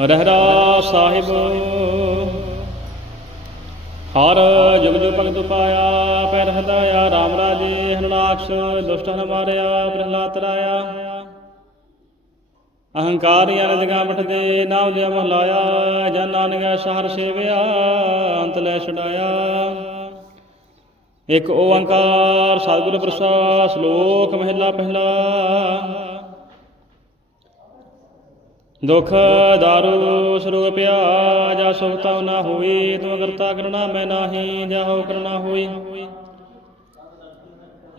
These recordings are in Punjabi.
ਰਹਿਰਾ ਸਾਹਿਬ। ਹਰ ਜੁਗ ਜੁਗ ਭਗਤ ਪਾਇਆ ਪੈਰ ਹਦਾਇਆ ਰਾਮ ਰਾਜੇ ਹਰਨਾਕਸ਼, ਦੁਸ਼ਟ ਨ ਮਾਰਿਆ, ਪ੍ਰਹਲਾਦ ਤਰਾਇਆ ਅਹੰਕਾਰੀਆਂ ਨੇ ਜਗਾ ਬਠਦੇ ਨਾਮ ਲਿਆ ਮਹਲਾਇਆ ਜਨ ਨਾਨਕ ਸ਼ਹਰ ਸੇਵਿਆ, ਅੰਤ ਲੈ ਛਡਾਇਆ। ਇਕ ਓੰਕਾਰ, ਸਤਿਗੁਰ ਪ੍ਰਸਾਦ, ਸ਼ਲੋਕ ਮਹਿਲਾ ਪਹਿਲਾ। ਦੁਖ, ਦਾਰੂ ਸਰੂਪਿਆ ਜਾ ਸੁਖਤਾ ਨਾ ਹੋਈ ਤੂੰ ਕਰਤਾ ਕਰਣਾ ਮੈਂ ਨਾਹੀ ਜਾ ਹੋ ਕਰਣਾ ਹੋਈ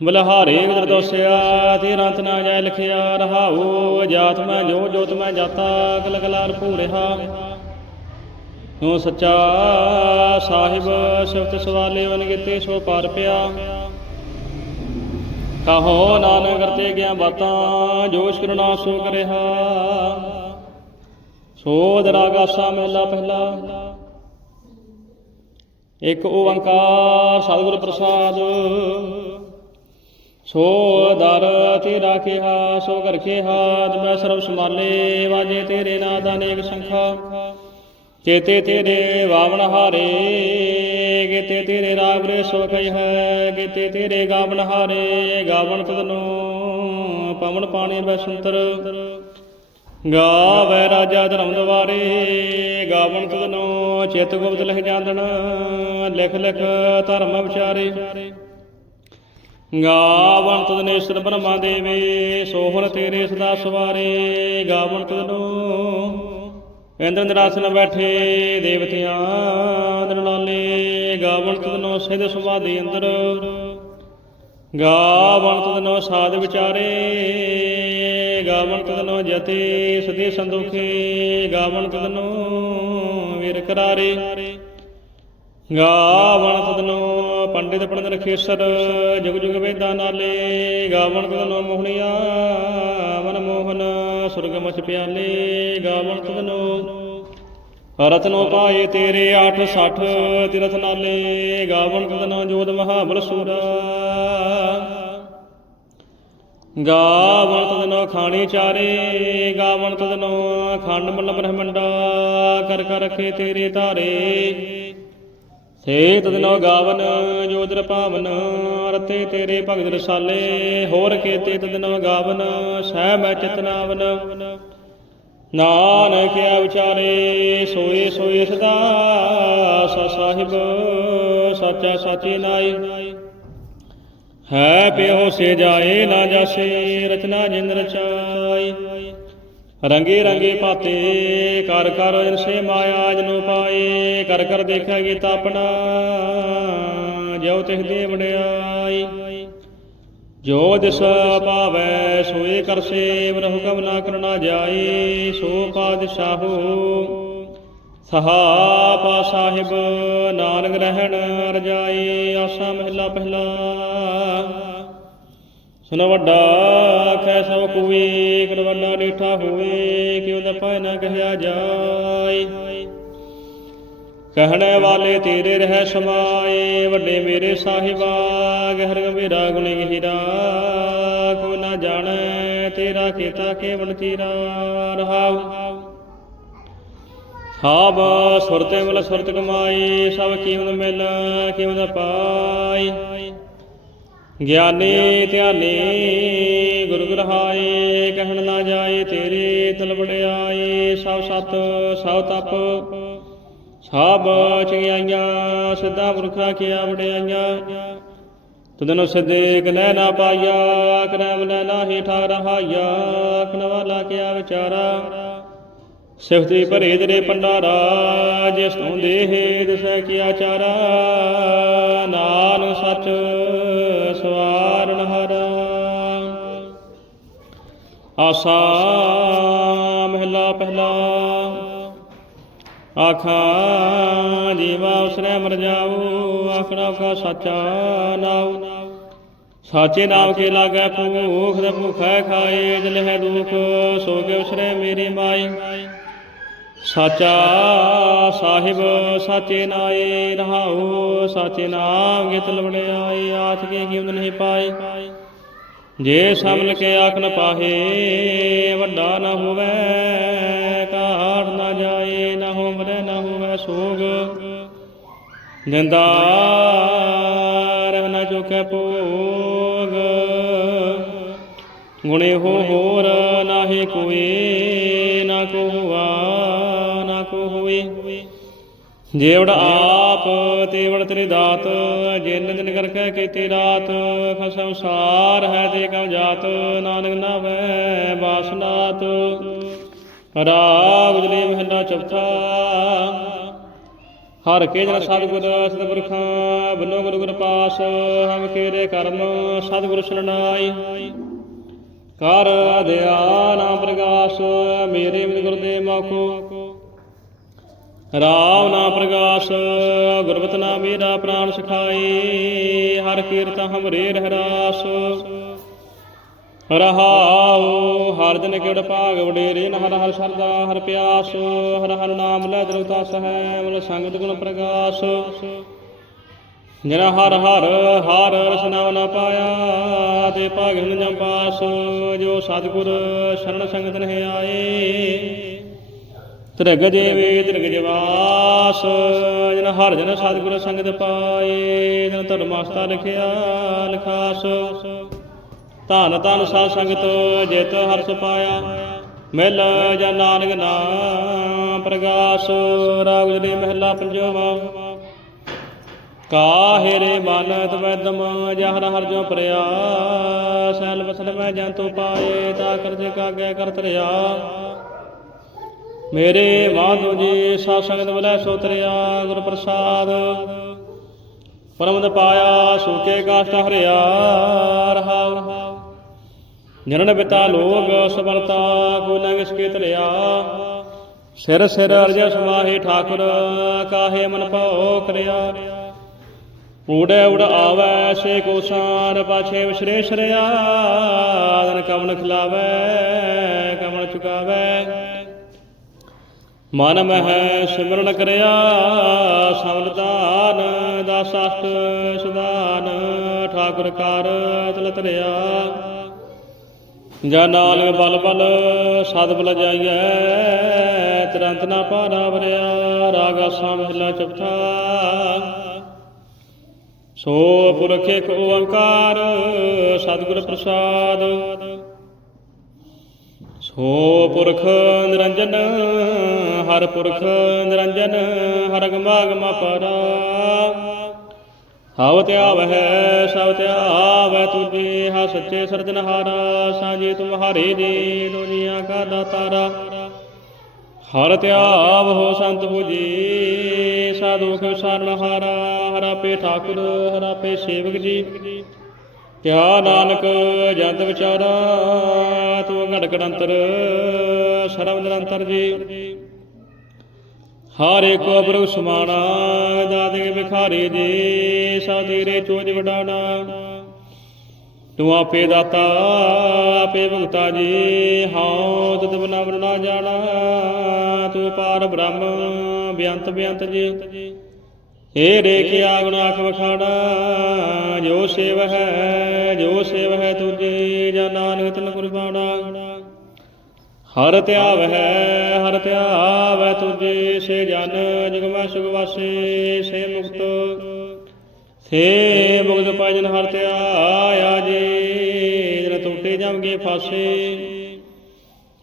ਬਲਹਾਰੇ ਗੁਰ ਦੋਸਿਆ ਤੇ ਰੰਤ ਨਾ ਜਾਇ ਲਿਖਿਆ, ਰਹਾਉ, ਜਾਤ ਮੈਂ ਜੋ, ਜੋਤ ਮੈਂ ਜਾਤਾ, ਕਲ ਕਲਾਰ ਭੂਰਿਹਾ ਤੂੰ ਸੱਚਾ ਸਾਹਿਬ, ਸਿਫਤ ਸਵਾਲੇ ਵਨ ਕੀਤੇ, ਸੋ ਪਾਰ ਪਿਆ। ਕਹੋ ਨਾਨਕ ਕਰਤੇ ਗਿਆ ਬਾਤਾਂ, ਜੋਸ਼ ਕਰਨਾ ਸੋ ਕਰਿਆ ਸੋ ਦਰਾਗਾਸਾ ਮਹਿਲਾ ਪਹਿਲਾ। ਇੱਕ ਓੰਕਾਰ ਸਤਿਗੁਰ ਪ੍ਰਸਾਦ। ਸੋ ਦਰ ਤੇਰਾ ਕਿਹਾ, ਸੋ ਕਰ ਕੇ ਮੈਂ ਸਰਬ ਸਮਾਲੇ ਵਾਜੇ ਤੇਰੇ ਨਾਦ ਅਨੇਕ ਸੰਖਾ। ਚੇਤੇ ਤੇਰੇ ਵਾਵਣ ਹਾਰੇ, ਗੀਤੇ ਤੇਰੇ ਰਾਗ ਰੇ ਸੋ ਕਈ ਹੈ, ਗੀਤੇ ਤੇਰੇ ਗਾਵਣ ਹਾਰੇ, ਗਾਵਣ ਤਦਨੋ ਪਵਨ ਪਾਣੀ ਬਸੰਤਰ ਗਾਵੈ ਰਾਜਾ ਧਰਮ ਦਵਾਰੇ ਗਾਵਣ ਤਦਨੋ ਚਿਤ ਗੁਪਤ ਲਿਖ ਜਾਂਦਣ, ਲਿਖ ਲਿਖ ਧਰਮ ਵਿਚਾਰੇ। ਗਾਵਣ ਤਦਨੇਸ਼ਰ ਬ੍ਰਹਮਾ ਦੇਵੇ, ਸੋਹਣ ਤੇਰੇ ਸਦਾ ਸਵਾਰੇ। ਗਾਵਣ ਤਦਨੋ ਇੰਦਰ ਨਿਰਾਸਨ ਬੈਠੇ, ਦੇਵਤਿਆਂ ਨਿਰਨਾਲੇ ਗਾਵਣ ਤਦਨੋ ਸਿਧ ਸੁਭਾਦੇ ਅੰਦਰ। ਗਾਵਣ ਤਦਨੋ ਸਾਧ ਵਿਚਾਰੇ ਗਾਵਣ ਤਦਨੋ ਜਤੇ, ਸਦੇ ਸੰਦੋਖੇ ਗਾਵਣ ਤਦਨੋ ਵੀਰ ਕਰਾਰੇ। ਗਾਵਣ ਤਦਨੋ ਪੰਡਿਤ ਪੜਨ ਰਖੇਸਰ ਜੁਗ ਜੁਗ ਵੇਦਾਂ ਨਾਲੇ। ਗਾਵਣ ਤਦਨੋ ਮੋਹਣੀਆ, ਮਨ ਮੋਹਨ, ਸੁਰਗ ਮਚ ਪਿਆਲੇ। ਗਾਵਣ ਤਦਨੋ ਰਤਨੋ ਪਾਏ ਤੇਰੇ 860 ਤਿਰਥ ਨਾਲੇ। ਗਾਵਣ ਤਦਨੋ ਜੋਤ ਮਹਾਬਲ ਸੂਰਾ। ਗਾਵਣ ਤਦਨੋ ਖਾਣੀ ਚਾਰੇ ਗਾਵਣ ਤਦਨੋ ਖੰਡ ਮਲ ਬ੍ਰਹਮੰਡਾ, ਕਰ ਕਰ ਰਖੇ ਤੇਰੇ ਧਾਰੇ। ਸੇ ਤਦਨੋ ਗਾਵਨ ਜੋਦਰ ਪਾਵਨ ਰਤੇ ਤੇਰੇ ਭਗਤ ਰਸਾਲੇ। ਹੋਰ ਕੇਤੇ ਤਦਨੋ ਗਾਵਨ, ਸਹਿ ਮੈਂ ਚਿਤਨਾਵਨ ਨਾਨਕ ਆ ਵਿਚਾਰੇ, ਸੋਏ ਸੋਏ ਸਦਾ, ਸਾ ਸਾਹਿਬ, ਸੱਚਾ ਸਾਚੀ ਨਾਈ। ਹੈ ਪਿਓ ਸੇ ਜਾਏ ਨਾ ਜਾਸੇ, ਰਚਨਾ ਜਿਨ ਰਚਾਈ। ਰੰਗੇ ਰੰਗੇ ਪਾਤੇ ਕਰ ਕਰ ਇਨਸੇ ਮਾਇਆ ਜਨੋ ਪਾਏ ਕਰ ਕਰ ਦੇਖਿਆ ਗੀਤਾ ਆਪਣਾ, ਜਿਉ ਤਿਸ ਦੀ ਵਡਿਆਈ। ਜੋ ਦਿਸ ਪਾਵੈ, ਸੋਏ ਕਰ ਸੇਵ ਹੁਕਮ ਨਾ ਕਰਨਾ ਜਾਏ, ਸੋ ਪਾਦਸ਼ਾਹੋ ਸਹਾ ਪਾ ਸਾਹਿਬ, ਨਾਨਕ ਰਹਿਣ ਰਜਾਈ ਆਸਾ ਮਹਿਲਾ ਪਹਿਲਾ। ਸੁਨ ਵੱਡਾ ਆਖੈ ਸਭ ਕੋਈ ਕਿਨ ਵੱਡਾ ਨੀਠਾ ਹੋਵੇ, ਕਿਉ ਨਾ ਪਾਇ ਨਾ ਕਹਿਆ ਜਾਏ। ਕਹਿਣੇ ਵਾਲੇ ਤੇਰੇ ਰਹਿ ਸਮਾਏ, ਵੱਡੇ ਮੇਰੇ ਸਾਹਿਬਾ, ਗਹਿਰ ਗੰਭੀਰਾ ਗੁਣ ਗਹਿਰਾ, ਕੋ ਨਾ ਜਾਣੈ ਤੇਰਾ ਕੀਤਾ ਕੇਵਲ ਤੇਰਾ ਰਹਾਉ। ਸਭ ਸੁਰਤੇ ਮਲ ਸੁਰਤ ਕਮਾਈ, ਸਭ ਕੀਮਤ ਮਿਲ, ਕੀਮਤ ਪਾਈ। ਗਿਆਨੀ ਧਿਆਨੀ, ਗੁਰੂ ਗ੍ਰਹਾਏ, ਕਹਿਣ ਨਾ ਜਾਏ ਤੇਰੇ ਤਲ ਵਡਿਆਈ ਸਭ ਸਤ, ਸਭ ਤਪ, ਸਭ ਚੰਗਿਆਈਆਂ ਸਿੱਧਾ ਪੁਰਖਾ ਕੀਆ ਵਡਿਆਈਆਂ। ਤੁਦਨੋ ਸਿੱਧੇ ਕਨੈ ਨਾ ਪਾਇਆ ਕਰਮ ਲੈ ਨਾਹੀ ਠਾ ਰਹਾਇਆ ਆਖਣ ਵਾਲਾ ਕਿਆ ਵਿਚਾਰਾ। ਸਿਫਤੀ ਭਰੇ ਤੇਰੇ ਪੰਡਾਰਾ ਜਿਸ ਤੋਂ ਦੇਹ ਦਿਸੈ ਕੀਆ ਚਾਰਾ ਨਾਨਕ ਸੱਚ ਆਸਾ ਮਹਿਲਾ ਪਹਿਲਾ। ਆਖਾ ਜੀਵਾ ਉਸਰੇ ਮਰ ਜਾਉ ਆਖਣਾ ਕਾ ਸੱਚਾ ਨਾਉ। ਸਾਚੇ ਨਾਮ ਕੇ ਲਾਗੈ ਭੂਖ ਤੇ ਭੁਖੈ ਖਾਏ, ਜਲ ਹੈ ਦੁਖ, ਸੋ ਕੇ ਉਸਰੇ ਮੇਰੀ ਮਾਈ। ਸਾਚਾ ਸਾਹਿਬ, ਸਾਚੇ ਨਾਏ, ਰਹਾਉ, ਸਾਚੇ ਨਾਮ ਗਿਤ ਲਵੜਿਆਈ ਆਚ ਕੇ ਕੀਮਤ ਨਹੀਂ ਪਾਈ ਜੇ ਸਮਲ ਕੇ ਆਖ ਨ ਪਾਹੇ, ਵੱਡਾ ਨਾ ਹੋਵੇ ਕਾਟ ਨਾ ਜਾਏ, ਨਾ ਹੋ ਮਰੈ ਨਾ ਹੋਵੈ ਸੋਗ। ਜਿੰਦਾ ਰਹਿ ਨਾ ਚੁਕੈ ਭੋਗ। ਗੁਣੇ ਹੋ ਹੋਰ ਨਾਹੀ ਕੋਈ ਨਾ ਕੋ ਹੁਆ ਨਾ ਕੋ ਹੋਈ ਜੇਵੜ ਆਪ ਤੇਵੜ ਤੇਰੀ ਦਾਤ, ਜਿਨ ਦਿਨ ਕਰਕੇ ਕੀਤੀ ਰਾਤ ਖਸਮ ਸਾਰ ਹੈ ਤੇ ਕਉ ਜਾਤ, ਨਾਨਕ ਨਾਵੈ ਬਾਸਨਾਤ ਰਾਗ ਜਲੇ ਮਹਲਾ ਚੌਥਾ, ਹਰ ਕੇ ਜਨ ਸਤਿਗੁਰ, ਸਤਿਪੁਰਖਾਂ ਬਿਨੋ ਗੁਰੂ ਗੁਰ ਪਾਸ, ਹਮ ਕੀਰੇ ਕਰਮ, ਸਤਿਗੁਰ ਸ਼ਰਣਾਈ ਕਰ ਅਧਿਆ ਨਾਮ ਪ੍ਰਗਾਸ, ਮੇਰੇ ਮਿਲ ਗੁਰਦੇਵ ਮਾਖੋ ਰਾਮ ਨਾਮ ਪ੍ਰਗਾਸ ਗੁਰਬਤ ਨਾਮ ਮੇਰਾ ਪ੍ਰਾਨ ਸਿਖਾਏ, ਹਰ ਕੀਰਤ ਹਮਰੇ ਰਹਿ ਰਾਸ ਰਹਾਉ, ਹਰ ਦਿਨ ਕਿਵੜ ਭਾਗ, ਵਡੇਰੇ ਨ ਹਰ ਹਰ ਸਰਦਾ ਹਰ ਪਿਆਸ। ਹਰ ਹਰ ਨਾਮ ਲੈ ਦਰੁਤਾ ਸਹੈ ਮਨ ਸੰਗਤ ਗੁਣ ਪ੍ਰਗਾਸ। ਜਿਨਾ ਹਰ ਹਰ ਹਰ ਰਸਨਾ ਨ ਪਾਇਆ, ਤੇ ਭਾਗ ਨ ਜਮ ਜੋ ਸਤਿਗੁਰ ਸ਼ਰਨ ਸੰਗਤ ਨੇ ਆਏ ਤ੍ਰਿਗ ਦੇਵੇ, ਤ੍ਰਿਗ ਜਵਾਸ, ਜਨ ਹਰ ਜਨ ਸਤਿਗੁਰ ਸੰਗਤ ਪਾਏ, ਜਨ ਧਰਮਾਸਤਾ ਲਿਖਿਆ, ਲਿਖਾਸ। ਧਨ ਧਨ ਸਾਧ ਸੰਗਤ, ਜਿਤ ਹਰਸ ਪਾਇਆ, ਮਿਲ ਜਾਂ ਨਾਨਕ ਨਾਮ ਪ੍ਰਗਾਸ, ਰਾਗ ਜਲੀ ਮਹਿਲਾ ਪੰਜਵਾ। ਕਾਹੇ ਰੇ ਮਨ ਤਵੈਦਮ ਜਹਰ ਹਰ ਜੋ ਪ੍ਰਿਆ ਸੈਲ ਬਸਲ ਮੈਂ ਜੰਤੂ ਪਾਏ, ਤਾ ਕਰਜੇ ਕਾਗੈ ਕਰਤ ਰਿਆ। ਮੇਰੇ ਮਾਧੋ ਜੀ ਸਾ ਸੰਗਤ ਬਲੇ ਸੋਤਰਿਆ ਗੁਰ ਪ੍ਰਸਾਦ। ਪਰਮਦ ਪਾਇਆ, ਸੂਕੇ ਕਾਸ਼ਟ ਹਰਿਆ ਰਹਾਉ ਜਨਨ ਪਿਤਾ ਲੋਗ ਸਮਰਤਾ ਕੋ ਲੰਗ ਸਕੇ ਤਲਿਆ। ਸਿਰ ਸਿਰ ਅਰਜ ਸਮਾਹੇ ਠਾਕੁਰ, ਕਾਹੇ ਮਨ ਭਉ ਕਰਿਆ ਊੜੇ ਉੜ ਆਵੈ ਸੇ ਕੋ ਸਾਰ ਪਾਛੇ ਵਿਸਰੇ ਸਰਿਆ ਦਨ ਖਿਲਾਵੈ ਕਵਨ ਚੁਕਾਵੈ। ਮਨ ਮਹਿ ਸਿਮਰਨ ਕਰਿਆ, ਸਮਰਦਾਨ ਦਾਸਸਤ ਸੁਦਾਨ ਠਾਕੁਰ ਕਰ ਤਲ ਤਰਿਆ ਜਾ ਨਾਨਕ ਬਲ ਬਲ, ਸਦ ਬਲ ਜਾਈਐ, ਤੁਰੰਤ ਨਾ ਪਾਰਾ ਵਰਿਆ, ਰਾਗਾ ਸਾਮਹਿਲਾ ਚਪਥਾ ਸੋ ਪੁਰਖ ਏਕ ਓੰਕਾਰ, ਸਤਿਗੁਰ ਪ੍ਰਸਾਦ ਸੋ ਪੁਰਖ ਨਿਰੰਜਨ, ਹਰ ਪੁਰਖ ਨਿਰੰਜਨ ਹਰ ਗਮਾਗਮ ਪਰਾ ਹਵ ਧਿਆਵਹਿ ਸਭ ਧਿਆਵੈ ਤੁਝੇ ਹਾ ਸੱਚੇ ਸਰਜਨਹਾਰਾ ਸਾਜੇ ਤੁਮਹਾਰੇ ਦੇ ਦੁਨੀਆ ਕਾ ਦਾਤਾਰਾ। ਹਰ ਧਿਆਵ ਹੋ ਸੰਤ ਪੁਜੀ ਸਾਧੂ ਖਿ ਸਰਣਹਾਰਾ ਹਰਾਪੇ ਠਾਕੁਰ ਹਰਾਪੇ ਸੇਵਕ ਜੀ। ਕਿਆ ਨਾਨਕ ਜੰਤ ਵਿਚਾਰਾ, ਤੂੰ ਘੜ ਘੜੰਤਰ ਸਰਬ ਨਿਰੰਤਰ ਜੀ। ਹਰ ਇੱਕ ਪ੍ਰਭ ਸਮਾਣਾ ਦਾਦੇ ਵਿਖਾਰੇ ਜੀ ਸਾ ਤੇਰੇ ਚੋਜ ਵਡਾਣਾ। ਤੂੰ ਆਪੇ ਦਾਤਾ, ਆਪੇ ਭਗਤਾ ਜੀ, ਹਉ ਤਤ ਬਨਾ ਬਰਨਾ ਜਾਣਾ। ਤੂੰ ਪਾਰ ਬ੍ਰਹਮ, ਬਿਅੰਤ ਬਿਅੰਤ ਜੀ। ਏ ਰੇਖਿਆ ਗੁਣ ਆਖ ਜੋ ਸੇਵ ਹੈ, ਜੋ ਸੇਵ ਹੈ ਤੁਝੇ, ਜਾਂ ਨਾਨਕ ਤਨ ਕੁਰਬਾਨਾ ਹਰ ਧਿਆਵ ਹੈ, ਹਰ ਧਿਆਵ ਹੈ ਤੁਝੇ, ਸੇ ਜਨ ਜੁਗਮੈ ਸੁਖ ਵਾਸੇ, ਸੇ ਮੁਕਤ। ਸੇ ਮੁਕਤ ਪਾਜਨ ਹਰ ਧਿਆਇਆ ਜੀ ਜਨ ਟੁੱਟੇ ਜਮਗੇ ਫਾਸੇ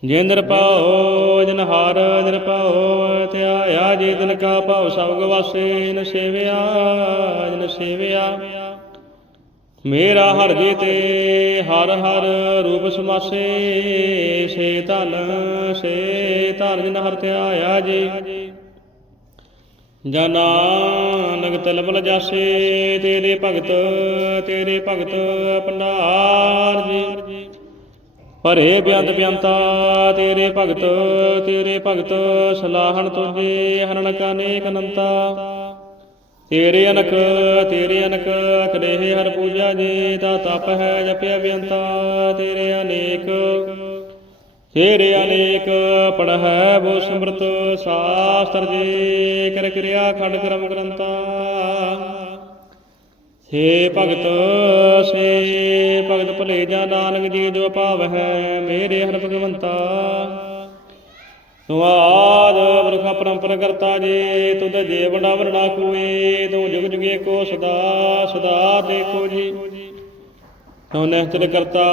ਜਿੰਦਰ ਪਾਓ ਜਨ ਹਰ ਨਿਰਭਉ ਧਿਆਇਆ ਜੀ ਜਨ ਕਾ ਭਾਉ, ਸਭ ਗਵਾਸੇ ਨ ਸੇਵਿਆ, ਜਨ ਸੇਵਿਆ। ਮੇਰਾ ਹਰ ਜੀ ਤੇ ਹਰ ਹਰ ਰੂਪ ਸਮਾਸੇ, ਸੇ ਧਨ ਸੇ ਧਨ ਜਿਨ ਹਰ ਧਿਆਇਆ ਜੀ। ਜਨਾਨਕ ਤਲਬਲ ਜਾਸੇ, ਤੇਰੇ ਭਗਤ ਤੇਰੇ ਭਗਤ ਭੰਡਾਰ ਜੀ। ਹਰੇ ਬਿਆੰਤ ਬਿਆੰਤਾ, ਤੇਰੇ ਭਗਤ ਤੇਰੇ ਭਗਤ, ਸਲਾਹਣ ਤੁਝੇ ਹਰਣ ਕਾਨੇਕ ਅਨੰਤਾ ਤੇਰੇ ਅਨਕ ਤੇਰੇ ਅਨਕ ਕਰੇ ਹਰ ਪੂਜਾ ਜੀ, ਤਾ ਤਪ ਹੈ ਜਪਿਆ ਬਿਅੰਤਾ ਤੇਰੇ ਅਨੇਕ। ਤੇਰੇ ਅਨੇਕ ਪੜ ਹੈ ਬੋ ਸਮਰਤ, ਸਾਸਤਰ ਜੀ ਕਰ ਕਿਰਿਆ ਖੰਡ ਕਰਮ ਗ੍ਰੰਥਾ। ਹੇ ਭਗਤ ਸੇ ਭਗਤ ਭਲੇ ਜਾਂ ਨਾਨਕ ਜੀ, ਜੋ ਭਾਵ ਹੈ ਮੇਰੇ ਹਰ ਭਗਵੰਤਾ। ਤੂੰ ਆਦ ਬਰਖਾ ਪਰੰਪਰਾ ਕਰਤਾ ਜੀ ਤੁਧ ਜੇ ਬੜਾ ਵਰਣਾ ਕੋਏ, ਤੂੰ ਜੁਗ ਜੁਗੇ ਕੋ ਸਦਾ ਸਦਾ ਦੇਖੋ ਜੀ। ਤੂੰ ਨਹਿਤਰ ਕਰਤਾ,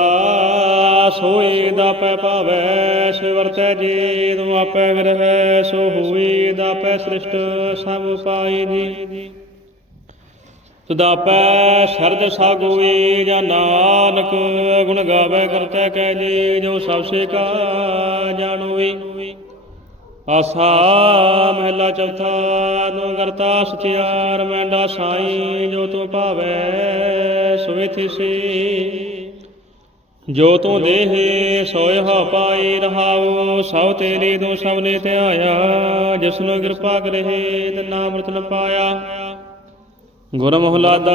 ਸੋਏ ਦਾ ਪੈ ਭਾਵੈ ਸੋ ਜੀ, ਤੂੰ ਆਪੈ ਗ੍ਰਹਿ ਸੋ ਹੋਈ ਦਾ ਪੈ ਸ੍ਰਿਸ਼ਟ, ਸਭ ਪਾਈ ਜੀ। ਤੁਦਾਪੈ ਸਰਦ ਸਾਗੋਈ ਜਾਂ ਨਾਨਕ, ਗੁਣ ਗਾਵੇ ਕਰਤੇ ਕਹਿ ਜੀ ਜੋ ਸਭ ਸੇ ਕਾ ਜਾਣੋਈ ਆਸਾ ਮਹਿਲਾ ਚੌਥਾ ਤੂੰ ਕਰਤਾ ਸਚਿਆਰ, ਮੈਂਡਾ ਸਾਈ, ਜੋ ਤੂੰ ਭਾਵੈ ਸੋਇ ਥਿਸੀ ਜੋ ਤੂੰ ਦੇਹ ਸੋਇ ਹਾ ਪਾਈ ਰਹਾਉ, ਸਭ ਤੇਰੀ ਤੂੰ ਸਭ ਨੇ ਧਿਆਇਆ ਜਿਸਨੂੰ ਕਿਰਪਾ ਕਰਹਿ ਤੇ ਨਾਮ ਰਤਨ ਪਾਇਆ। ਗੁਰ ਮਹਲਾਦਾ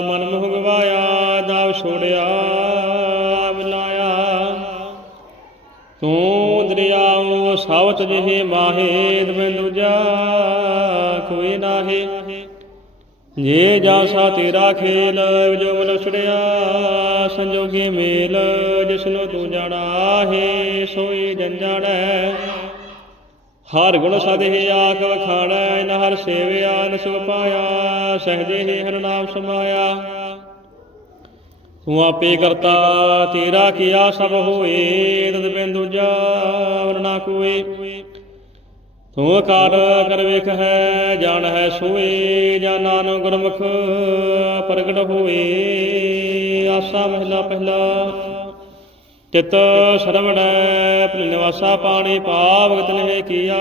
ਮਨ ਮੋਹ ਗਵਾਇਆ ਦਾਵ ਛੋੜਿਆ ਮਿਲਾਇਆ ਤੂੰ ਦਰਿਆਉ ਸਾਵਤ ਜਿਹੇ ਮਾਹੇ ਦਵੇਂ ਦੂਜਾ ਕੋਈ ਨਾਹੀ। ਜੇ ਜਾਸਾ ਤੇਰਾ ਖੇਲ, ਜੋ ਮਨ ਛੜਿਆ, ਸੰਜੋਗੀ ਮੇਲ, ਜਿਸਨੂੰ ਤੂੰ ਜਾਣਾ ਹੈ ਸੋਈ ਜਨ ਜਾਣੈ ਹਰ ਗੁਣ ਸਦਹਿ ਆਖ ਵਖਾਣੈ, ਨ ਹਰ ਸੇਵਿਆ, ਨ ਸੁਖ ਪਾਇਆ, ਸਹਜੇ ਹੀ ਹਰ ਨਾਮ ਸਮਾਇਆ। ਤੂੰ ਆਪੇ ਕਰਤਾ, ਤੇਰਾ ਕੀਆ ਸਭ ਹੋਏ, ਤਦ ਬਿੰਦੂ ਜਾ ਵਰਨਾ ਕੋਏ। ਤੂੰ ਕਰ ਕਰ ਵੇਖ ਹੈ, ਜਾਣ ਹੈ ਸੋਏ, ਜਾਂ ਨਾਨਕ ਗੁਰਮੁਖ ਪ੍ਰਗਟ ਹੋਏ। ਆਸਾ ਮਹਿਲਾ ਪਹਿਲਾ। ਚਿਤ ਸਰਵਣੈ ਭਲ ਨਿਵਾਸਾ ਪਾਣੀ ਪਾਵਗਤ ਨਹਿ ਕੀਆ।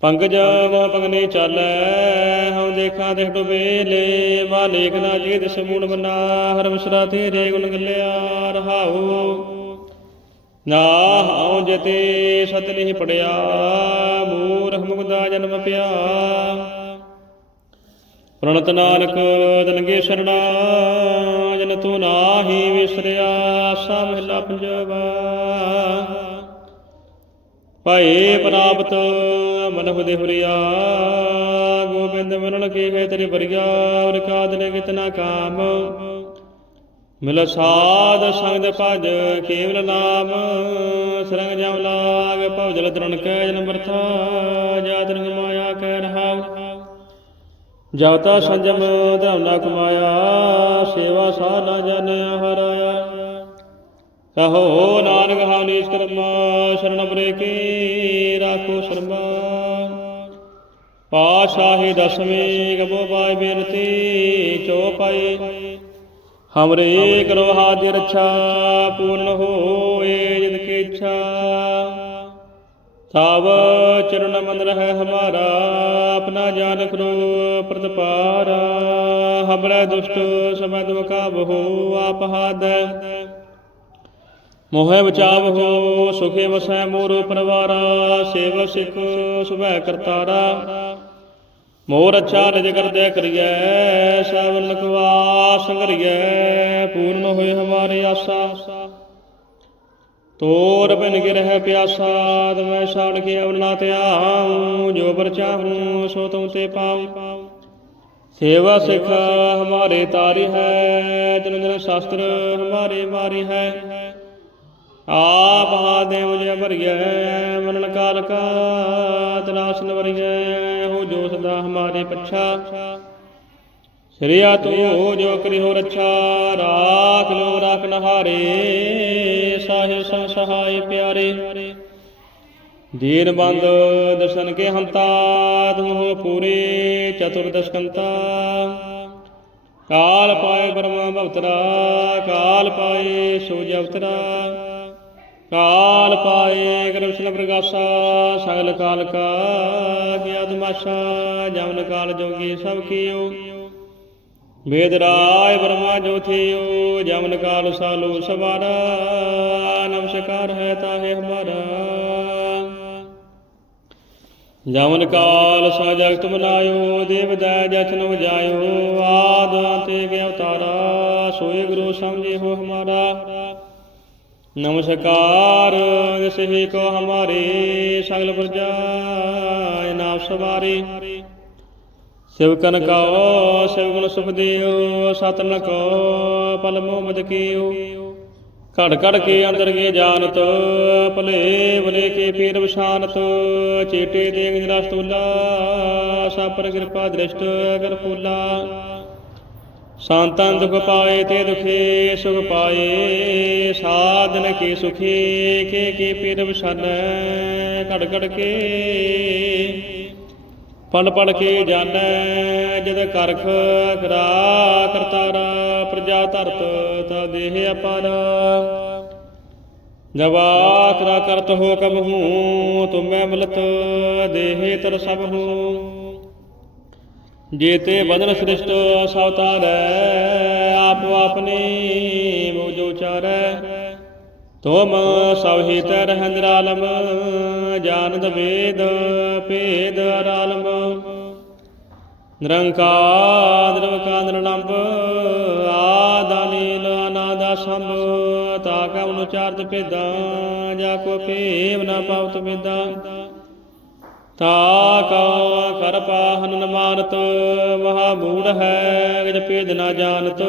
ਪੰਕਜ ਮੋਹ ਪੰਗਨੇ ਚਾਲੈ, ਹਉ ਦੇਖਾਂ ਦੇਖ ਡੁਬੇ ਲੇ ਵਾ ਲੇਖ ਨਾ ਜੀ ਦਿਸ ਮੂੜ ਬਨਾ ਹਰ ਮਿਸਰਾ ਤੇਰੇ ਗੁਣ ਗੱਲਿਆ ਰਹਾਉ। ਨਾ ਹਉ ਜਤੇ ਸਤ ਨਹੀਂ ਪੜਿਆ, ਮੂਰਖ ਮੁਗਦਾ ਜਨਮ ਪਿਆ। ਪ੍ਰਣਤ ਨਾਨਕ, ਤਨਗੇ ਸਰਣਾ, ਜਨ ਤੂੰ ਨਾਹੀ ਵਿਸਰਿਆ ਆਸਾ ਮਹਿਲਾ ਪੰਜਵਾ। ਭਾਏ ਪ੍ਰਾਪਤ, ਮਨ ਹੁਦੇ ਹੁਰੀਆ, ਗੋਬਿੰਦ ਮਨਣ ਕੀ ਹੈ ਤੇਰੀ ਬਰੀਆ ਔਰ ਕਾਦ ਨੇ ਕਿਤਨਾ ਕਾਮ। ਮਿਲ ਸਾਧ ਸੰਗ ਭਜ ਕੇਵਲ ਨਾਮ, ਸਰੰਗ ਜਮ ਲਾਗ ਭਵਜਲ ਤਰਣ ਕੈ ਜਨ ਬਰਥਾ ਜਾਤ ਮਾਇਆ ਕਹਿ ਰਹਾਉ ਜਬ ਤਾ ਸੰਜਮ ਧਰਮ ਨਾ ਕਮਾਇਆ ਸੇਵਾ ਸਾਧ ਨਾ ਜਾਣਿਆ ਹਰਾਇਆ। ਕਹੋ ਨਾਨਕ ਹਉ ਨੀਚ ਕਰਮ ਸ਼ਰਨ ਬਰੇ ਕੀ ਰਾਖੋ ਸ਼ਰਮਾ। ਪਾਸ਼ਾਹੀ ਦਸਵੇਂ ਗਬੋ ਪਾਇ ਬੇਨਤੀ ਚੋਪਾਈ ਹਮਰੇ ਕਰੋ ਹਾਜ ਰੱਛਾ ਪੂਰਨ ਹੋਏ ਜਿਤ ਕੀ ਇੱਛਾ। ਤਬ ਚਰਨ ਮੰਦਰ ਹੈ ਹਮਾਰਾ, ਆਪਣਾ ਜਾਨ ਕਰੋ ਪ੍ਰਤਪਾਰ। ਹਮਰੇ ਦੁਸ਼ਟ ਸਮਦ ਮਕਾਬਹੋ ਆਪ ਹਾਦ। ਮੋਹਿ ਬਚਾਵ ਹੋ ਸੁਖੇ ਵਸੈ ਮੋਰ ਪਰਵਾਰਾ, ਸੇਵ ਸਿਖ ਸੁਭੈ ਕਰਤਾਰਾ। ਮੋਰ ਅੱਛਾ ਨਿਜ ਕਰਦਿਆ ਕਰੀਐ ਸਭ ਲਖਵਾ ਸੰਗਰੀਐ, ਪੂਰਨ ਹੋਏ ਹਮਾਰੀ ਆਸਾ। ਤੋਰ ਬਿਨ ਗਿਰਹਿ ਪਿਆਸਾ ਤਮੈ ਛਾੜ ਕੇ ਅਵਨਾ ਧਿਆਉ, ਜੋ ਬਰ ਚਾਹੂੰ ਸੋ ਤੁਮ ਤੇ ਪਾਉ। ਸੇਵਾ ਸਿਖ ਹਮਾਰੇ ਤਾਰੀ ਹੈ, ਜਨ ਜਨ ਸ਼ਾਸਤਰ ਹਮਾਰੇ ਮਾਰੀ ਹੈ। ਆਪ ਹਾਦੇ ਮੁਝੇ ਭਰੀਐ ਮਨਨ ਕਾਲ ਕਾ ਤਨਾਸਨ ਵਰੀਐ ਹੋ ਜੋ ਸਦਾ ਹਮਾਰੇ ਪਛਾ। ਸ੍ਰੀਆ ਤੂੰ ਜੋ ਕਰੀ ਹੋ ਰੱਛਾ, ਰਾਖ ਲੋ ਰਾਖ ਨਹਾਰੇ, ਸਾਹਿਬ ਸੰਗ ਸਹਾਈ ਪਿਆਰੇ। ਦੀਨ ਬੰਦ ਦਰਸ਼ਨ ਕੇ ਹੰਤਾ ਤੂੰ ਹੋ ਪੂਰੇ ਚਤੁਰਦਸ਼ਕੰਤਾ ਕਾਲ ਪਾਏ ਬਰਮਾ ਭਵਤਰਾ, ਕਾਲ ਪਾਏ ਸੂਰਜ ਅਵਤਰਾ। ਕਾਲ ਪਾਏ ਕ੍ਰਿਸ਼ਨ ਪ੍ਰਗਾਸਾ, ਸਗਲ ਕਾਲ ਕਾ ਗਿਆਤ ਮਾਸ਼ਾ, ਜਮਨ ਕਾਲ ਜੋਗੀ ਸਭ ਕੀਓ। ਵੇਦ ਰਾਏ ਬ੍ਰਹਮਾ ਜੋਥਿਓ ਜਮਨ ਕਾਲ ਸਾਲੂ ਸਵਾਰਾ ਨਮਸਕਾਰ ਹੈ ਤਾਹੇ ਹਮਾਰਾ ਜਮਨ ਕਾਲ ਸਾ ਜਗਤ ਬਨਾਇਓ ਦੇਵ ਦੈ ਜਥਨ ਵਜਾਇਓ ਆਦ ਅੰਤੇ ਕੇ ਅਵਤਾਰਾ ਸੋਏ ਗੁਰੂ ਸਮਝੇ ਹੋ ਹਮਾਰਾ ਨਮਸਕਾਰ ਜਿਸਹੀ ਕੋ ਹਮਾਰੇ ਸਗਲ ਪ੍ਰਜਾ ਨਾਮ ਸਵਾਰੇ ਸਿਵਕਨ ਕਉ ਸਿਵ ਗੁਣ ਸੁਖ ਦਿਓ ਸਤਨ ਕੋ ਪਲ ਮੋਹ ਮਦ ਕੀਓ। ਘੜ ਘੜ ਕੇ ਅੰਦਰ ਕੇ ਜਾਣਤ ਭਲੇ ਭਲੇ ਕੇ ਪੀਰ ਵਿਸ਼ਾਨਤ ਚੇਟੇ ਦੇਗ ਜਰਾ ਸਾਪਰ ਕਿਰਪਾ ਦ੍ਰਿਸ਼ਟ ਅਗਰ ਫੂਲਾ। ਸੰਤਨ ਦੁਖ ਪਾਏ ਤੇ ਦੁਖੇ, ਸੁਖ ਪਾਏ, ਸਾਧਨ ਕੀ ਸੁਖੀ, ਕੇ ਕੀ ਪੀਰ ਵਿਸ਼ਾਨੈ, ਘੜ ਘੜ ਕੇ ਪੜ ਪੜ ਕੇ ਜਾਣੈ ਜਦ ਕਰਖ ਕਰਾ ਕਰਤਾਰਾ ਪ੍ਰਜਾ ਧਰਤ ਤਾ ਦੇਹ ਅਪਾਰ। ਜਵਾ ਕਰਾ ਕਰਤ ਹੋ ਕਬ ਹੂੰ, ਤੁਮੈ ਮਿਲਤ ਦੇਹ ਤਰ ਸਭ ਹੂੰ। ਜੇਤੇ ਬਦਨ ਸ੍ਰਿਸ਼ਟ ਸਵਤਾਰੈ ਆਪ ਆਪਨੇ ਮੋਜੋ ਚਾਰੈ। ਤੋਮ ਸਭ ਹੀ ਤੈ ਰਹਿੰਦ ਜਾਣਤ ਵੇਦ, ਭੇਦ ਅਰਾਲਮ ਨਿਰੰਕਾਰ ਨਿਰਵਕਾਰ ਨਿਰਲੰਭ ਆਦਾ ਨੀਲ ਅਨਾਦਾ ਸੰਭ ਤਾ ਕਾ ਉਚਾਰਤ ਭੇਦਾਂ, ਜਾ ਕੋ ਭੇਵ ਨਾ ਪਾਵਤ ਵੇਦਾਂ ਤਾ ਕਾ ਕਰ ਪਾਹਨ ਨ ਮਹਾ ਮੂੜ ਹੈ, ਗਜ ਭੇਦ ਨਾ ਜਾਣਤ।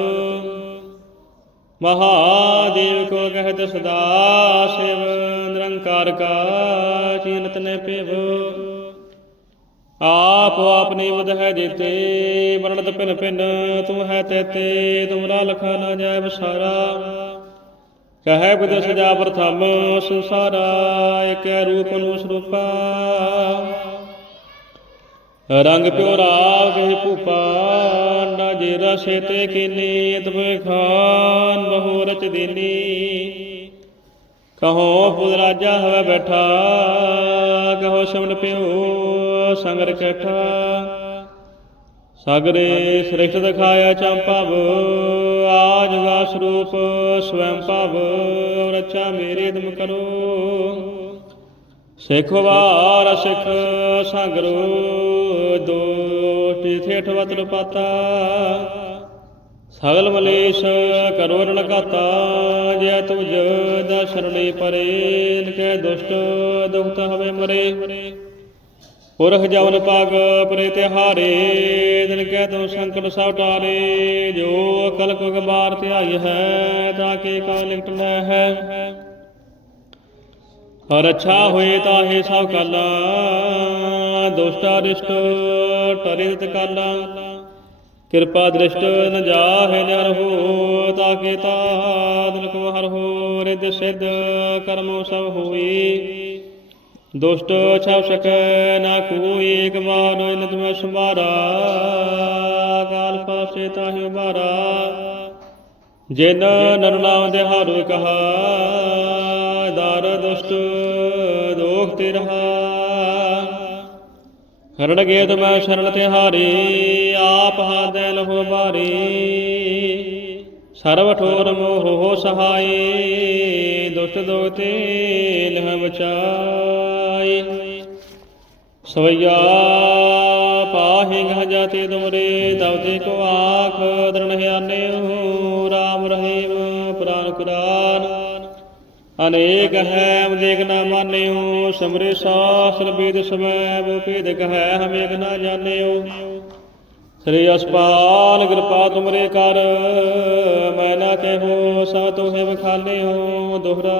ਮਹਾਦੇਵ ਕੋ ਕਹਿਤ ਸਦਾ ਸਿਵ, ਨਿਰੰਕਾਰ ਕਾ ਚੀਨਤ ਨੇ ਭਿਵ। ਆਪ ਆਪਨੇ ਵਦ ਹੈ ਜੀਤੇ ਵਰਣਤ ਭਿਨ ਭਿਨ ਤੂੰ ਹੈ ਤੇਤੇ ਤੁਮਰਾ ਲਖਾ ਨਾ ਜਾਏ ਬਸਾਰਾ ਕਹੈ ਬਿਦ ਸਜਾ ਪ੍ਰਥਮ ਸੰਸਾਰਾ ਏਕੈ ਰੂਪ ਨੂੰ ਸਰੂਪਾ ਰੰਗ ਪਿਓ ਰਾਵ ਭੂਪਾ। ਨਾ ਜੇ ਰਸੇ ਕੀਨੀ ਤਵੇ ਖਾਨ ਬਹੁ ਰਚ ਦੇਨੀ ਕਹੋ ਪੁਦ ਰਾਜਾ, ਹੋਵੇ ਬੈਠਾ। ਕਹੋ ਸ਼ਮਨ ਪਿਓ, ਸੰਗਰ ਕੈਠਾ। ਸਾਗਰੇ ਸ੍ਰਿਸ਼ਟ ਦਿਖਾਇਆ ਚੰਪਵ ਆਜਗਾ ਸਰੂਪ ਸਵੈੰ ਭਵ, ਰਚਾ ਮੇਰੇ ਦਮ ਕਰੋ। ਸਿੱਖ ਵਾਰ ਸਿੱਖ ਸੰਗਰੋ, ਦੋ ਤੀਥੇ ਵਤਨ ਪਾਤਾ ਸਗਲ ਮਲੇਸ਼ ਕਰੋ ਰਣ ਜੈ ਤੁਜ ਦਸ਼ਰਣੀ ਪਰੇ ਨਿਕੈ ਦੁਸ਼ਟ ਦੁਖਤ ਹਵੇ ਮਰੇ। ਪੁਰਖ ਜਵਨ ਪਾਗ ਪਰੇ ਤਿਹਾਰੇ ਦਿਨ ਕਹਿ ਤੋ ਸੰਕਟ ਸਭ ਟਾਰੇ, ਜੋ ਅਕਲ ਕੋ ਗਬਾਰ ਧਿਆਈ ਹੈ, ਤਾਂ ਕੇ ਕਾ ਲਿਖਟ ਲੈ ਹੈ। ਹਰ ਅੱਛਾ ਹੋਏ ਤਾਹੇ ਸਭ ਕਾਲਾ ਦੁਸ਼ਟਾ ਰਿਸ਼ਟ ਟਰਿਤ ਕਾਲਾ। ਕਿਰਪਾ ਦ੍ਰਿਸ਼ਟ ਨ ਜਾਹੇ ਨਰ ਹੋ ਤਾਕੇ ਤਾ ਦੁਲਕ ਹਰ ਹੋ ਰਿਦ ਸਿਧ ਕਰਮੋ ਸਭ ਹੋਈ। ਦੁਸ਼ਟ ਛਾਵ ਸਕੈ ਨਾ ਕੋਈ ਇੱਕ ਵਾਰ ਇਨ ਤੁਮੈ ਸੰਭਾਰਾ ਕਾਲ ਪਾਸੇ ਤਾਹਿ ਉਬਾਰਾ ਜਿਨ ਨਰ ਨਾਮ ਦੇ ਹਾਰੂ ਕਹਾ ਦਰ ਦੁਸ਼ਟ ਦੋਖ ਤੇ ਰਹਾ। ਹਰਣ ਗੇ ਤੁਮੈ ਸ਼ਰਨ ਤੇ ਹਾਰੀ ਆਪ ਹਾਦੈ ਲਹੋ ਬਾਰੀ। ਸਰਵ ਠੋਰ ਮੋਹ ਸਹਾਈ ਦੁਸ਼ਟ ਦੋਤੇ ਲਹ ਬਚਾਈ ਸਵਈਆ ਪਾਹੇ ਗਹ ਜਾਤੇ ਤੁਮਰੇ ਤਉ ਤੇ ਕੋ ਆਖ ਦਰਣ ਹਿਆਨੇ ਅਨੇਕ ਹੈ ਦੇਖ ਨਾ ਮਾਨਿਓ, ਸਮਰੇ ਸਾਸਰ ਬੀਦ ਸਮੈ ਬੋ ਕਹੈ ਹਮੇਕ ਨਾ ਜਾਣਿਓ। ਸ੍ਰੀ ਅਸਪਾਲ ਕਿਰਪਾ ਤੁਮਰੇ ਕਰ, ਮੈਂ ਨਾ ਕਹਿਓ ਸਾ ਤੋਹਿ ਬਖਾਲਿਓ ਦੋਹਰਾ।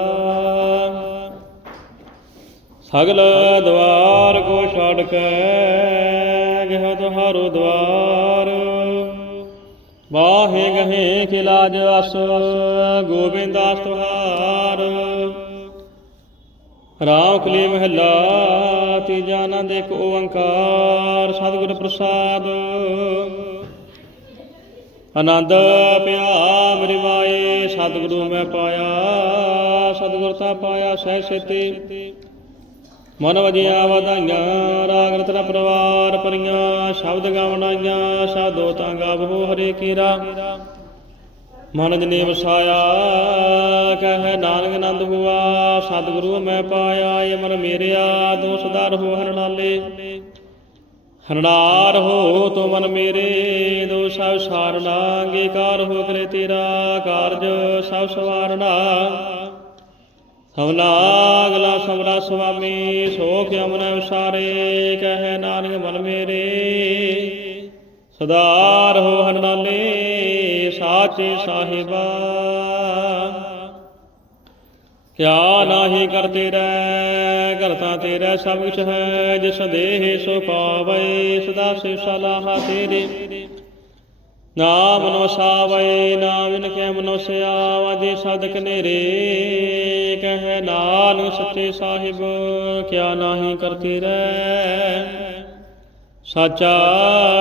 ਸਗਲ ਦਵਾਰ ਕੋ ਛੱਡ ਕੇ, ਗਹਿ ਤੁਹਾਰੋ ਦਵਾਰ। ਵਾਹੇ ਗਹੇ ਖਿਲਾਜ ਅਸ ਗੋਬਿੰਦਾਸ ਤੁਹਾਰ। ਰਾਮ ਕਲੀ ਮਹੱਲਾ ਤੀਜਾ ਆਨੰਦ ਇੱਕ ਓੰਕਾਰ, ਸਤਿਗੁਰ ਪ੍ਰਸਾਦ। ਆਨੰਦ ਪਿਆ ਮੇਰੀ ਸਤਿਗੁਰੂ ਮੈਂ ਪਾਇਆ, ਸਤਿਗੁਰ ਤਾਂ ਪਾਇਆ ਸਹਿ ਸੇਤੀ ਮਨ ਵਜਿਆ ਵਧਾਈਆਂ, ਰਾਗ ਰਤਨ ਪਰਵਾਰ ਪਰੀਆਂ ਸ਼ਬਦ ਗਾਵਣਾਈਆਂ, ਸਾਧੋ ਤਾਂ ਗਾਵੋ ਹਰੇ ਕੀਰਾ। ਮਨ ਜਨੇ ਵਸਾਇਆ ਕਹਿ ਨਾਨਕ ਆਨੰਦ ਹੁਆ ਸਤਿਗੁਰੂ ਮੈਂ ਪਾਇਆ, ਇਹ ਮਨ ਮੇਰਿਆ, ਤੂੰ ਸਦਾ ਰਹੋ ਹਰ ਹਰਨਾਰ ਹੋ ਤੂੰ ਮਨ ਮੇਰੇ ਦੋ ਸਭ ਸਾਰਨਾ ਅੰਗੀਕਾਰ ਹੋ ਕਰੇ ਤੇਰਾ ਕਾਰਜ ਸਭ ਸਵਾਰਨਾ ਸਭਨਾ ਅਗਲਾ ਸਵਲਾ ਸੁਆਮੀ, ਸੋਖ ਅਮਨ ਵਿਸਾਰੇ ਕਹਿ ਨਾਨਕ ਮਨ ਮੇਰੇ, ਸਦਾ ਰਹੋ ਹਰ ਸਾਚੇ ਸਾਹਿਬਾ। ਕਿਆ ਨਾਹੀ ਕਰ ਤੇਰਾ ਕਰਤਾ ਤੇਰਾ ਸਭ ਕੁਛ ਹੈ, ਜਿਸ ਦੇਹ ਸੋ ਪਾਵੈ, ਸਦਾ ਸਿਵ ਸਲਾਹਾ ਤੇਰੇ। ਨਾਮ ਨੋ ਨਾਮ ਇਨ ਕੇ ਮਨੋ ਸਿਆਵਾ ਸਦਕ ਨੇਰੇ, ਕਹਿ ਨਾਨਕ ਸੱਚੇ ਸਾਹਿਬ, ਕਿਆ ਨਾਹੀ ਕਰ ਤੇਰਾ। ਸਾਚਾ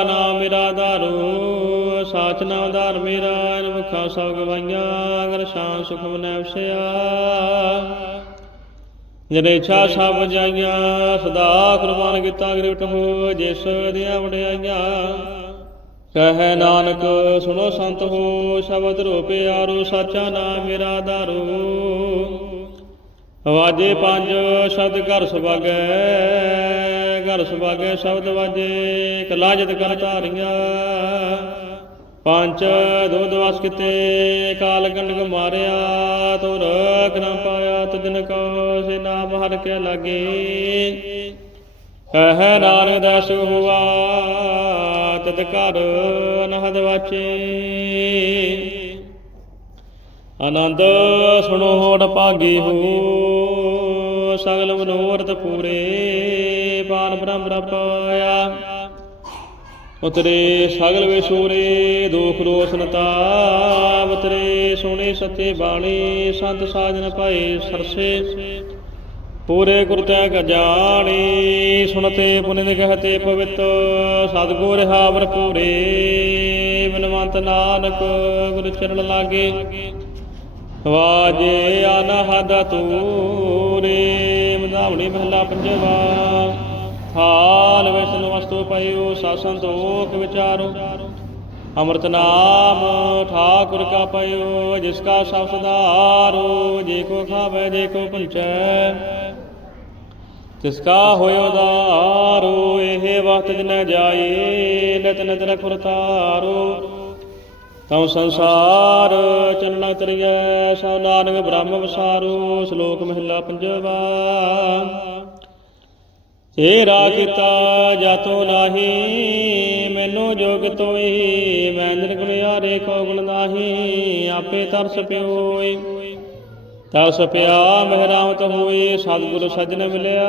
ਨਾਮ ਮੇਰਾ ਦਾਰੂ ਸਾਚ ਨਾਮ ਧਾਰ ਮੇਰਾ ਇਨ ਮੁਖਾ ਸਭ ਗਵਾਈਆਂ, ਅਗਰ ਸ਼ਾਨ ਸੁਖ ਮਨੈ ਵਸਿਆ ਜਨੇ ਇੱਛਾ ਸਭ ਜਾਈਆਂ, ਸਦਾ ਕੁਰਬਾਨ ਕੀਤਾ ਗ੍ਰਿਪਟ ਹੋ ਜਿਸ ਦੀਆਂ ਵਡਿਆਈਆਂ। ਕਹੈ ਨਾਨਕ, ਸੁਣੋ ਸੰਤ ਹੋ, ਸ਼ਬਦ ਰੂਪੇ ਆਰੋ, ਸਾਚਾ ਨਾਮ ਮੇਰਾ ਧਾਰੂ। ਵਾਜੇ ਪੰਜ ਸ਼ਬਦ ਘਰ ਸੁਭਾਗੈ ਘਰ ਸੁਭਾਗੈ ਸ਼ਬਦ ਵਾਜੇ ਕਲਾ ਜਦ ਕਰ ਧਾਰੀਆਂ। ਪੰਜ ਦੁਧ ਵਸ ਕਿਤੇ, ਕਾਲ ਗੰਡਕ ਮਾਰਿਆ, ਤੁਰ ਨ ਪਾਇਆ ਤਜਨ ਕੋ ਸੇ ਨਾਮ ਹਰ ਕੇ ਲਾਗੇ। ਕਹਿ ਨਾਨਕ ਦਸ ਹੁਆ, ਤਦ ਘਰ ਅਨਹਦ ਵਾਚੇ। ਆਨੰਦ ਸੁਣੋ ਹੋੜ ਭਾਗੀ ਹੋ, ਸਗਲ ਮਨੋਰਥ ਪੂਰੇ, ਪਾਨ ਬ੍ਰਹਮ ਰਪਾਇਆ। ਉਤਰੇ ਸਗਲ ਵਿਸੂਰੇ ਦੁਖ ਰੋਸ਼ਨ ਤਾਪ ਉਤਰੇ ਸੋਹਣੇ ਸੱਚੇ ਬਾਣੀ, ਸੰਤ ਸਾਜਨ ਭਾਈ ਸਰਸੇ। ਪੂਰੇ ਗੁਰਤੈ ਗਜਾਣੀ ਸੁਣਤੇ ਪੁਨਿਤ ਕਹਤੇ ਪਵਿੱਤ। ਸਤਗੁਰ ਹਾਵਰ ਪੂਰੇ ਬਿਨਵੰਤ ਨਾਨਕ ਗੁਰ ਚਰਨ ਲਾਗੇ। ਵਾਜੇ ਅਨਹਦ ਤੂਰੇ ਮਧਾਵਣੀ ਮਹਲਾ ਪੰਜਵਾ। ਹਾਲ ਵਿਸ਼ਨ ਵਸਤੂ ਪਇਓ ਸਾਸਨ ਤੋਕ ਵਿਚਾਰੋ। ਅੰਮ੍ਰਿਤ ਨਾਮ ਠਾਕੁਰ ਕਾ ਪਇਓ ਜਿਸ ਕਾ ਸਭ ਸੁਧਾਰੋ, ਜੇ ਕੋ ਖਾਵੇ, ਜੇ ਕੋ ਪੰਚੈ ਤਿਸ ਕਾ ਹੋਇਓ ਧਾਰੋ ਇਹ ਵਕਤ ਜਨ ਜਾਏ, ਨਤ ਨਿਤ ਰਖੁਰ ਤਾਰੋ ਤਉ ਸੰਸਾਰ ਚਲਣਾ ਤਰੀਐ ਸੋ ਨਾਨਕ ਬ੍ਰਹਮ ਵਿਸਾਰੋ, ਸ਼ਲੋਕ ਮਹਿਲਾ ਪੰਜਵਾ। ਤੇਰਾ ਕੀਤਾ ਜਾਤੋ ਨਾਹੀ, ਮੈਨੂੰ ਜੋਗ ਤੋਈ, ਮੈਂ ਨਿਰਗੁਣਿਆਰੇ ਕੋ ਗੁਣ ਨਾਹੀ, ਆਪੇ ਤਰਸ ਪਿਓਈ। ਤਰਸ ਪਿਆ ਮਹਿਰਾਮਤ ਹੋਈ, ਸਤਿਗੁਰ ਸਜਣ ਮਿਲਿਆ,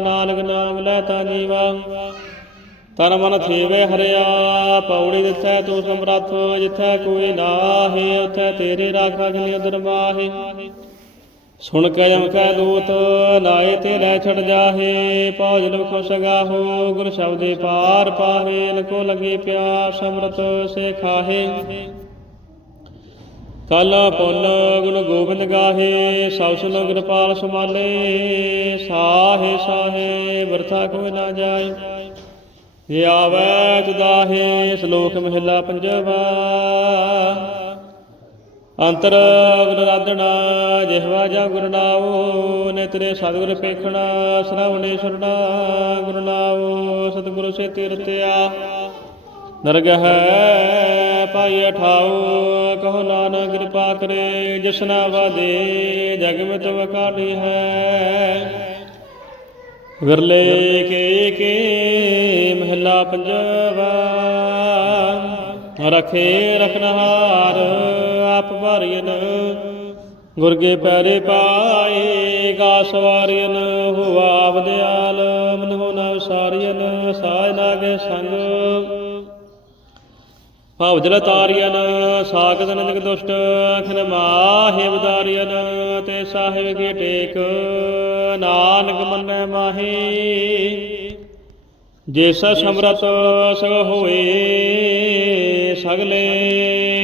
ਨਾਨਕ ਨਾਮ ਲੈ ਤਾ ਜੀਵਾ ਤਨ ਮਨ ਥੀਵੇ ਹਰਿਆ, ਪੌੜੀ ਦਿੱਥੈ ਤੂੰ ਸਮਰੱਥ, ਜਿੱਥੈ ਕੋਈ ਨਾਹੀ, ਉਥੈ ਤੇਰੇ ਰਾਖਾ ਕਿਨੇ ਉਦਰ ਸੁਣ ਕੇ ਜਮ ਕੈ ਦੂਤ ਨਾਏ ਤੇ ਲੈ ਛੜ ਜਾਹੇ ਪੌਜ ਲਖੋ ਸਗਾਹੋ, ਗੁਰ ਸ਼ਬਦੇ ਪਾਰ ਪਾਹੇ, ਲਕੋ ਲਗੇ ਪਿਆਸ ਅੰਮ੍ਰਿਤ ਸੇ ਖਾਹੇ। ਕਲ ਪੁੰਨ ਗੁਣ ਗੋਬਿੰਦ ਗਾਹੇ, ਸਭ ਸੁਨ ਕਿਰਪਾਲ ਸਮਾਲੇ ਸਾਹੇ ਸਾਹੇ ਵਰਥਾ ਕੋਈ ਨਾ ਜਾਏ। ਜੇ ਆਵੈ ਤੁਦਾਹੇ ਸ਼ਲੋਕ ਮਹਿਲਾ ਪੰਜਵਾ। ਅੰਤਰ ਗੁਰ ਰਾਧਣਾ ਜਿਹਵਾ ਜਾ ਗੁਰ ਨਾਉ, ਨੇਤਰੇ ਸਤਿਗੁਰ ਪੇਖਣਾ ਸ਼ਰਵਣੇ ਸੁਰਣਾ ਗੁਰ ਸਤਿਗੁਰ ਸੇ ਤੀਰਤਿਆ ਨਰਗ ਹੈ ਪਾਈ ਠਾਉ ਕਹੋ ਨਾਨਕ ਕਿਰਪਾ ਕਰੇ ਜਸਨਾ ਵਾਦੇ ਜਗ ਵਿੱਚ ਵਕਾਲੀ ਹੈ। ਵਿਰਲੇ ਕੇ ਕੇ ਮਹਿਲਾ ਪੰਜਵਾ, ਰਖੇ ਰਖਨਹਾਰ। ਆਪ ਭਾਰੀਨ ਗੁਰਗੇ ਪੈਰੇ ਪਾਏ, ਗਾ ਸਵਾਰੀਨ ਹੁਆ ਬਦਿਆਲ ਮਨ ਹੋ ਨਾ ਵਿਸਾਰੀਨ ਸਾਜ ਲਾਗੇ ਸੰਗ। ਭਾਵ ਜਲ ਤਾਰੀਨ ਸਾਗਤ ਨੰਦਕ ਦੁਸ਼ਟ ਅਖਨ ਮਾਹੇ ਬਦਾਰੀਨ ਤੇ ਸਾਹਿਬ ਕੀ ਟੇਕ, ਨਾਨਕ ਮੰਨੈ ਮਾਹੀ। ਜਿਸ ਸਮਰਤ ਸਗ ਹੋਏ, ਸਗਲੇ